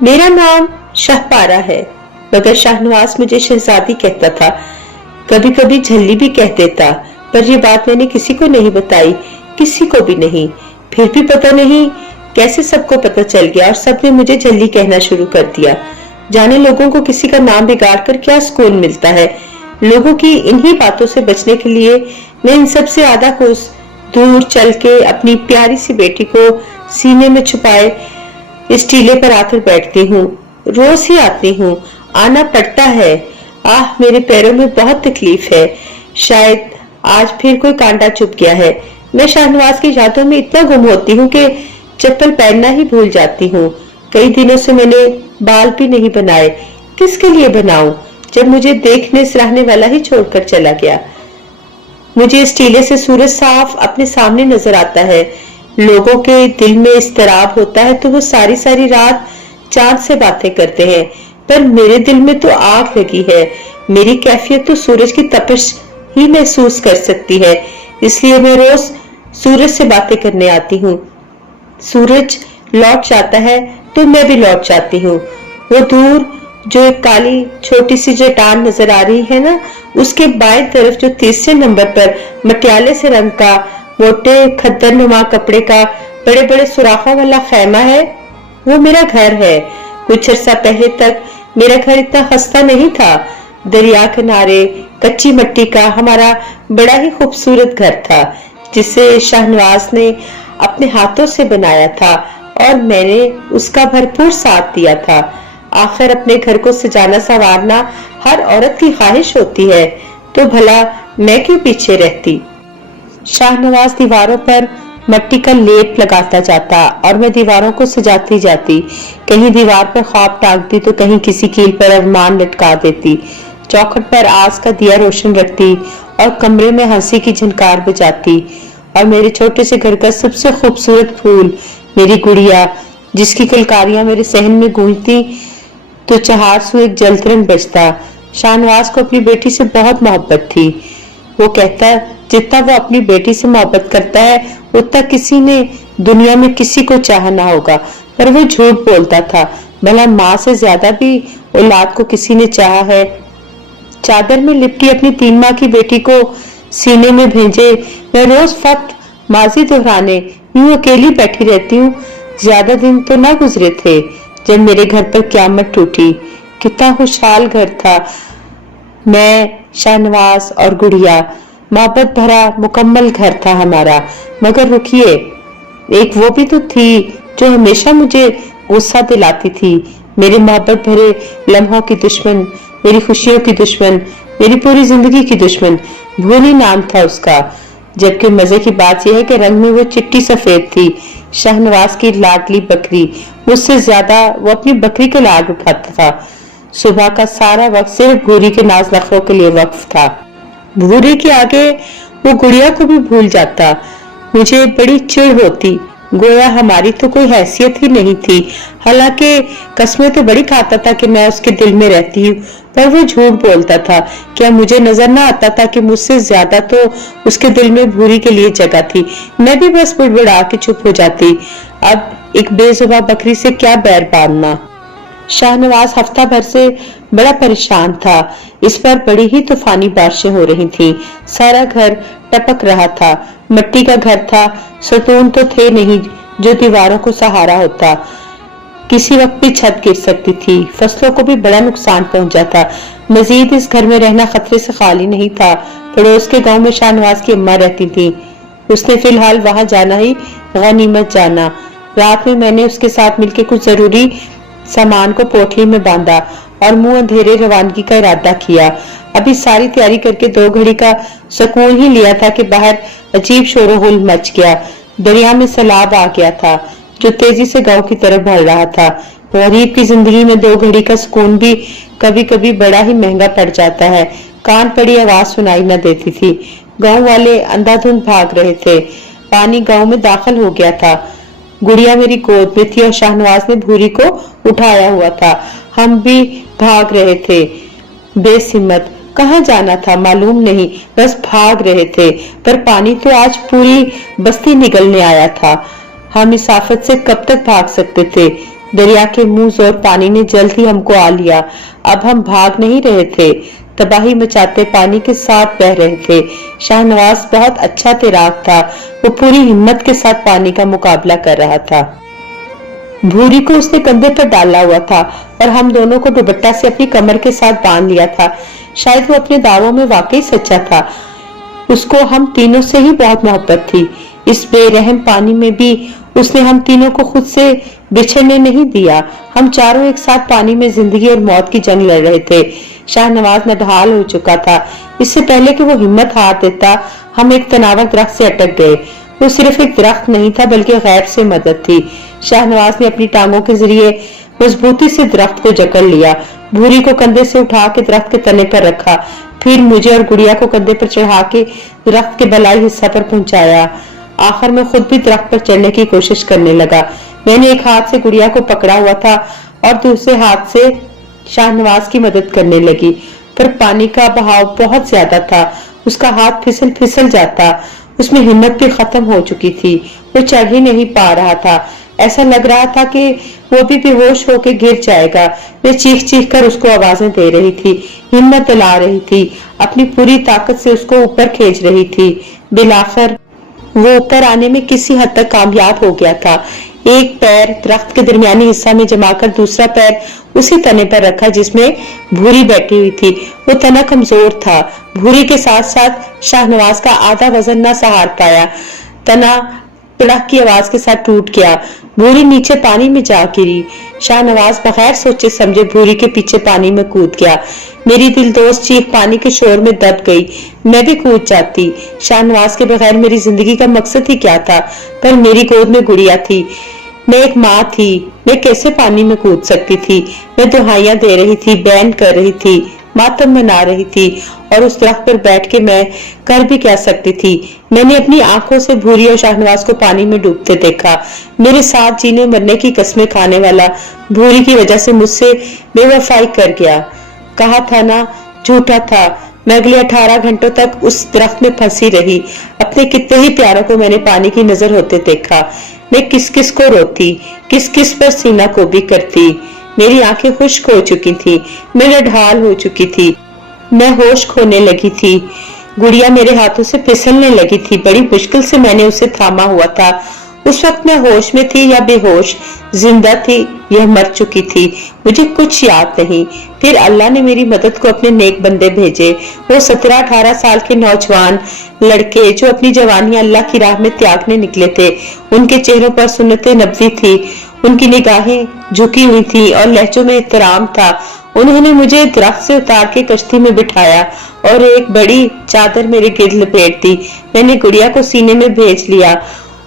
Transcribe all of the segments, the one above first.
मेरा नाम शाहपारा है, मगर शाहनवाज मुझे शहजादी कहता था। कभी कभी झल्ली भी कह देता, पर ये बात मैंने किसी को नहीं बताई, किसी को भी नहीं। फिर भी पता नहीं कैसे सबको पता चल गया और सबने मुझे झल्ली कहना शुरू कर दिया। जाने लोगों को किसी का नाम बिगाड़ कर क्या सुकून मिलता है। लोगों की इन्हीं बातों से बचने के लिए मैं इन सब से आधा कोस दूर चल के अपनी प्यारी सी बेटी को सीने में छुपाए इस टीले पर आकर बैठती हूँ। रोज ही आती हूँ, आना पड़ता है। आह, मेरे पैरों में बहुत तकलीफ है। शायद आज फिर कोई कांटा चुभ गया है। मैं शाहनवाज की यादों में इतना गुम होती हूँ कि चप्पल पहनना ही भूल जाती हूँ। कई दिनों से मैंने बाल भी नहीं बनाए। किसके लिए बनाऊं जब मुझे देखने सराहने वाला ही छोड़कर चला गया। मुझे इस टीले से सूरज साफ अपने सामने नजर आता है। लोगों के दिल में इस्तराब होता है तो वो सारी सारी रात चांद से बातें करते हैं, पर मेरे दिल में तो आग लगी है। मेरी कैफियत तो सूरज की तपिश ही महसूस कर सकती है, इसलिए मैं रोज सूरज से बातें करने आती हूँ। सूरज लौट जाता है तो मैं भी लौट जाती हूँ। वो दूर जो एक काली छोटी सी चट्टान नजर आ रही है ना, उसके बाएं तरफ जो तीसरे नंबर पर मटियाले से रंग का मोटे खद्दर नुमा कपड़े का बड़े बड़े सुराखों वाला खैमा है, वो मेरा घर है। कुछ अर्सा पहले तक मेरा घर इतना खस्ता नहीं था। दरिया किनारे कच्ची मिट्टी का हमारा बड़ा ही खूबसूरत घर था, जिसे शाहनवाज ने अपने हाथों से बनाया था और मैंने उसका भरपूर साथ दिया था। आखिर अपने घर को सजाना संवारना हर औरत की ख्वाहिश होती है, तो भला मैं क्यों पीछे रहती। शाहनवाज दीवारों पर मिट्टी का लेप लगाता जाता और मैं दीवारों को सजाती जाती। कहीं दीवार पर ख्वाब टांगती तो कहीं किसी कील पर अरमान लटका देती। चौखट पर आस का दिया रोशन रखती और कमरे में हंसी की झनकार बजाती। और मेरे छोटे से घर का सबसे खूबसूरत फूल मेरी गुड़िया, जिसकी कलकारियां मेरे सहन में गूंजती तो चहार सु एक जलतरंग बजता। शाहनवाज को अपनी बेटी से बहुत मोहब्बत थी। वो कहता, जितना वो अपनी बेटी से मोहब्बत करता है उतना किसी ने दुनिया में किसी को चाहा ना होगा, पर वो झूठ बोलता था। भला माँ से ज्यादा भी औलाद को किसी ने चाहा है। चादर में लिपटी अपनी 3 माह की बेटी को सीने में भेजे मैं रोज फक्त माजी दोहराने यूं अकेली बैठी रहती हूँ। ज्यादा दिन तो ना गुजरे थे जब मेरे घर पर क़यामत टूटी। कितना खुशहाल घर था। मैं, शाहनवाज और गुड़िया, मोहब्बत भरा मुकम्मल घर था हमारा। मगर रुकिए, एक वो भी तो थी जो हमेशा मुझे गुस्सा दिलाती थी। मेरी मोहब्बत भरे लम्हों की दुश्मन, मेरी खुशियों की दुश्मन, मेरी पूरी जिंदगी की दुश्मन। भूली नाम था उसका। जबकि मजे की बात यह है कि रंग में वो चिट्टी सफेद थी। शाहनवाज की लाडली बकरी, मुझसे ज्यादा वो अपनी बकरी के लाड उठाता था। सुबह का सारा वक्त सिर्फ भूरी के नाज नखरों के लिए वक्फ था। भूरी के आगे वो गुड़िया को भी भूल जाता। मुझे बड़ी चिढ़ होती, गोया हमारी तो कोई हैसियत ही नहीं थी। हालांकि कसमें तो बड़ी खाता था कि मैं उसके दिल में रहती हूँ, पर वो झूठ बोलता था। क्या मुझे नजर ना आता था कि मुझसे ज्यादा तो उसके दिल में भूरी के लिए जगह थी। मैं भी बस बुड़बुड़ा के चुप हो जाती। अब एक बेजुबान बकरी से क्या बैर बांधना। शाहनवाज हफ्ता भर से बड़ा परेशान था। इस पर बड़ी ही तूफानी बारिशें हो रही थीं। सारा घर टपक रहा था। मिट्टी का घर था, सतून तो थे नहीं जो दीवारों को सहारा होता। किसी वक्त भी छत गिर सकती थी। फसलों को भी बड़ा नुकसान पहुंच जाता। मजीद इस घर में रहना खतरे से खाली नहीं था। पड़ोस के गांव में शाहनवाज की अम्मा रहती थी। उसने फिलहाल वहां जाना ही गनीमत जाना। रात में मैंने उसके साथ मिलकर कुछ जरूरी सामान को पोटली में बांधा और मुंह अंधेरे रवानगी का इरादा किया। अभी सारी तैयारी करके 2 घड़ी का सुकून ही लिया था कि बाहर अजीब शोरगुल मच गया। दरिया में सैलाब आ गया था जो तेजी से गांव की तरफ बढ़ रहा था। गरीब की जिंदगी में 2 घड़ी का सुकून भी कभी कभी बड़ा ही महंगा पड़ जाता है। कान पड़ी आवाज सुनाई न देती थी। गांव वाले अंधाधुंध भाग रहे थे। पानी गांव में दाखिल हो गया था। गुड़िया मेरी गोद में थी और शाहनवाज ने भूरी को उठाया हुआ था। हम भी भाग रहे थे। बेसिमत कहाँ जाना था मालूम नहीं, बस भाग रहे थे। पर पानी तो आज पूरी बस्ती निगलने आया था। हम इस आफत से कब तक भाग सकते थे। दरिया के मुंह जोर पानी ने जल्द ही हमको आ लिया। अब हम भाग नहीं रहे थे, तबाही मचाते पानी के साथ बह रहे थे। शाहनवाज बहुत अच्छा तैराक था, वो पूरी हिम्मत के साथ पानी का मुकाबला कर रहा था। भूरी को उसने कंधे पर डाला हुआ था और हम दोनों को दुपट्टा से अपनी कमर के साथ बांध लिया था। शायद वो अपने दावों में वाकई सच्चा था। उसको हम तीनों से ही बहुत मोहब्बत थी। इस बेरहम पानी में भी उसने हम तीनों को खुद से बिछड़ने नहीं दिया। हम चारों एक साथ पानी में जिंदगी और मौत की जंग लड़ रहे थे। शाहनवाज नढाल हो चुका था। इससे पहले कि वो हिम्मत हार देता, हम एक तनावक दरख्त से अटक गए। वो सिर्फ एक दरख्त नहीं था बल्कि गैब से मदद थी। शाहनवाज ने अपनी टांगों के जरिए मजबूती से दरख्त को जकड़ लिया। भूरी को कंधे से उठा के दरख्त के तने पर रखा, फिर मुझे और गुड़िया को कंधे पर चढ़ा के दरख्त के बलाई हिस्सा पर पहुंचाया। आखिर में खुद भी दरख्त पर चढ़ने की कोशिश करने लगा। मैंने एक हाथ से गुड़िया को पकड़ा हुआ था और दूसरे हाथ से शाहनवाज की मदद करने लगी, पर पानी का बहाव बहुत ज्यादा था। उसका हाथ फिसल फिसल जाता। उसमें हिम्मत भी खत्म हो चुकी थी। वो चढ़ ही नहीं पा रहा था। ऐसा लग रहा था कि वो भी बेहोश होकर गिर जाएगा। मैं चीख चीख कर उसको आवाजें दे रही थी, हिम्मत दिला रही थी, अपनी पूरी ताकत से उसको ऊपर खींच रही थी। बिलाखिर वो ऊपर आने में किसी हद तक कामयाब हो गया था। एक पैर दरख्त के दरमियानी हिस्सा में जमाकर दूसरा पैर उसी तने पर रखा जिसमें भूरी बैठी हुई थी। वो तना कमजोर था। भूरी के साथ साथ शाहनवाज का आधा वजन न सहार पाया। तना पड़ाक की आवाज के साथ टूट गया। भूरी नीचे पानी में जा गिरी। शाहनवाज बगैर सोचे समझे भूरी के पीछे पानी में कूद गया। मेरी दिलदोस्त चीख पानी के शोर में दब गई। मैं भी कूद जाती। शाहनवाज के बगैर मेरी जिंदगी का मकसद ही क्या था? पर मेरी गोद में गुड़िया थी, मैं एक माँ थी। मैं कैसे पानी में कूद सकती थी? मैं दुहाइयां दे रही थी, बैन कर रही थी, मातम मना रही थी, और उस दरख्त पर बैठ के मैं कर भी क्या सकती थी? मैंने अपनी आंखों से भूरी और शाहनवाज को पानी में डूबते देखा। मेरे साथ जीने मरने की कस्में खाने वाला भूरी की वजह से मुझसे बेवफाई कर गया। कहा था ना, झूठा था। मैं अगले 18 घंटों तक उस दरख्त में फंसी रही। अपने कितने ही प्यारों को मैंने पानी की नजर होते देखा। मैं किस किस को रोती, किस किस पर सीना को भी करती। मेरी आंखें खुश्क हो चुकी थी, मैं नढाल हो चुकी थी, मैं होश खोने लगी थी। गुड़िया मेरे हाथों से फिसलने लगी थी। बड़ी मुश्किल से मैंने उसे थामा हुआ था। उस वक्त मैं होश में थी या बेहोश, जिंदा थी या मर चुकी थी, मुझे कुछ याद नहीं। फिर अल्लाह ने मेरी मदद को अपने नेक बंदे भेजे। वो 17-18 साल के नौजवान लड़के जो अपनी जवानी अल्लाह की राह में त्यागने निकले थे। उनके चेहरों पर सुन्नते नबवी थी, उनकी निगाहें झुकी हुई थी और लहजों में एहतराम था। उन्होंने मुझे दरख्त से उतार के कश्ती में बिठाया और एक बड़ी चादर मेरे गिर्द लपेट दी। मैंने गुड़िया को सीने में भेज लिया।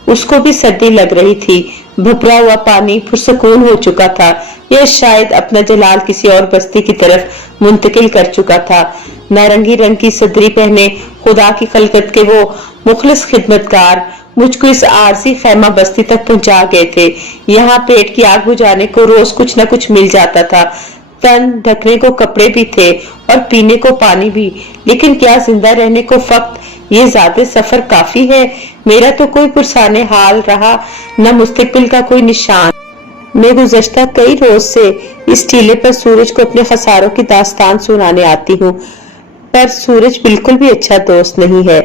उसको भी सर्दी लग रही थी। भभरा हुआ पानी पुरसुकून हो चुका था। यह शायद अपना जलाल किसी और बस्ती की तरफ मुंतकिल कर चुका था। नारंगी रंग की सदरी पहने खुदा की खलकत के वो मुखलिस खिदमतकार मुझको इस आरजी खैमा बस्ती तक पहुंचा गए थे। यहाँ पेट की आग बुझाने को रोज कुछ न कुछ मिल जाता था। तन ढकने को कपड़े भी थे और पीने को पानी भी। लेकिन क्या जिंदा रहने को फक्त ये ज्यादा सफर काफी है? मेरा तो कोई पुरसाने हाल रहा, न मुस्तकबिल का कोई निशान। मैं गुज़श्ता कई रोज से इस टीले पर सूरज को अपने खसारों की दास्तान सुनाने आती हूँ, पर सूरज बिल्कुल भी अच्छा दोस्त नहीं है।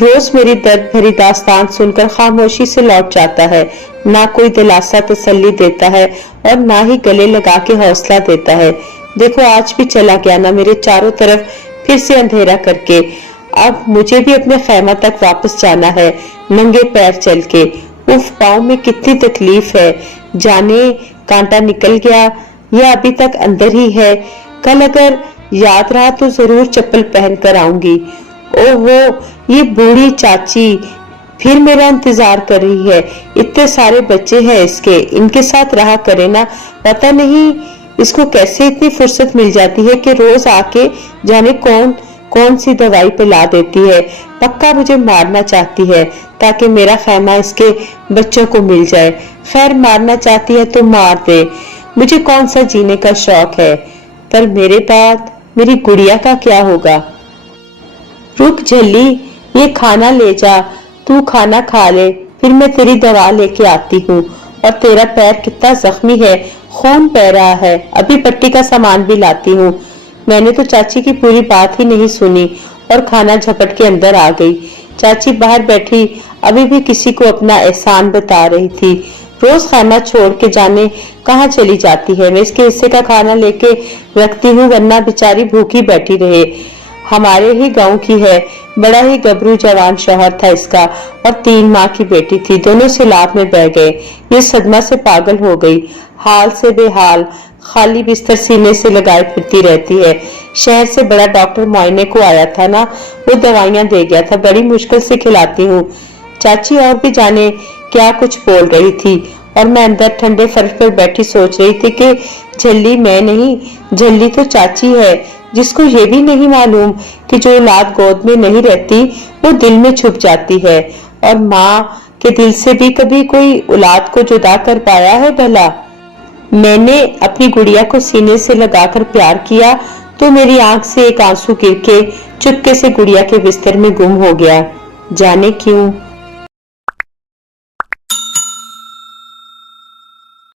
रोज मेरी दर्द भरी दास्तान सुनकर खामोशी से लौट जाता है। ना कोई दिलासा तसल्ली देता है और ना ही गले लगा के हौसला देता है। देखो आज भी चला गया ना मेरे चारों तरफ फिर से अंधेरा करके। अब मुझे भी अपने खैमा तक वापस जाना है, नंगे पैर चल के। उफ, पाँव में कितनी तकलीफ है। जाने कांटा निकल गया या अभी तक अंदर ही है? कल अगर याद रहा तो जरूर चप्पल पहन कर आऊंगी। ओहो, ये बूढ़ी चाची फिर मेरा इंतजार कर रही है। इतने सारे बच्चे हैं इसके, इनके साथ रहा करे ना। पता नहीं इसको कैसे इतनी फुर्सत मिल जाती है कि रोज आके जाने कौन कौन सी दवाई पिला देती है। पक्का मुझे मारना चाहती है ताकि मेरा खैमा इसके बच्चों को मिल जाए। खैर, मारना चाहती है तो मार दे, मुझे कौन सा जीने का शौक है। पर मेरे बाद मेरी गुड़िया का क्या होगा? रुक झल्ली, ये खाना ले जा, तू खाना खा ले, फिर मैं तेरी दवा लेके आती हूँ। और तेरा पैर कितना जख्मी है, खून बह रहा है, अभी पट्टी का सामान भी लाती हूँ। मैंने तो चाची की पूरी बात ही नहीं सुनी और खाना झपट के अंदर आ गई। चाची बाहर बैठी अभी भी किसी को अपना एहसान बता रही थी। रोज खाना छोड़ के जाने कहाँ चली जाती है, मैं इसके हिस्से का खाना लेके रखती हूँ वरना बेचारी भूखी बैठी रहे। हमारे ही गांव की है, बड़ा ही गबरू जवान शौहर था इसका और 3 माह की बेटी थी, दोनों सैलाब में बह गए। ये सदमा से पागल हो गई, हाल से बेहाल, खाली बिस्तर सीने से लगाए फिरती रहती है। शहर से बड़ा डॉक्टर मुआयने को आया था ना, वो दवाइयां दे गया था, बड़ी मुश्किल से खिलाती हूँ। चाची और भी जाने क्या कुछ बोल रही थी और मैं अंदर ठंडे फर्श पर बैठी सोच रही थी कि झल्ली मैं नहीं, झल्ली तो चाची है, जिसको ये भी नहीं मालूम कि जो औलाद गोद में नहीं रहती वो दिल में छुप जाती है। और माँ के दिल से भी कभी कोई औलाद को जुदा कर पाया है भला? मैंने अपनी गुड़िया को सीने से लगाकर प्यार किया तो मेरी आंख से एक आंसू गिर के चुपके से गुड़िया के बिस्तर में गुम हो गया। जाने क्यों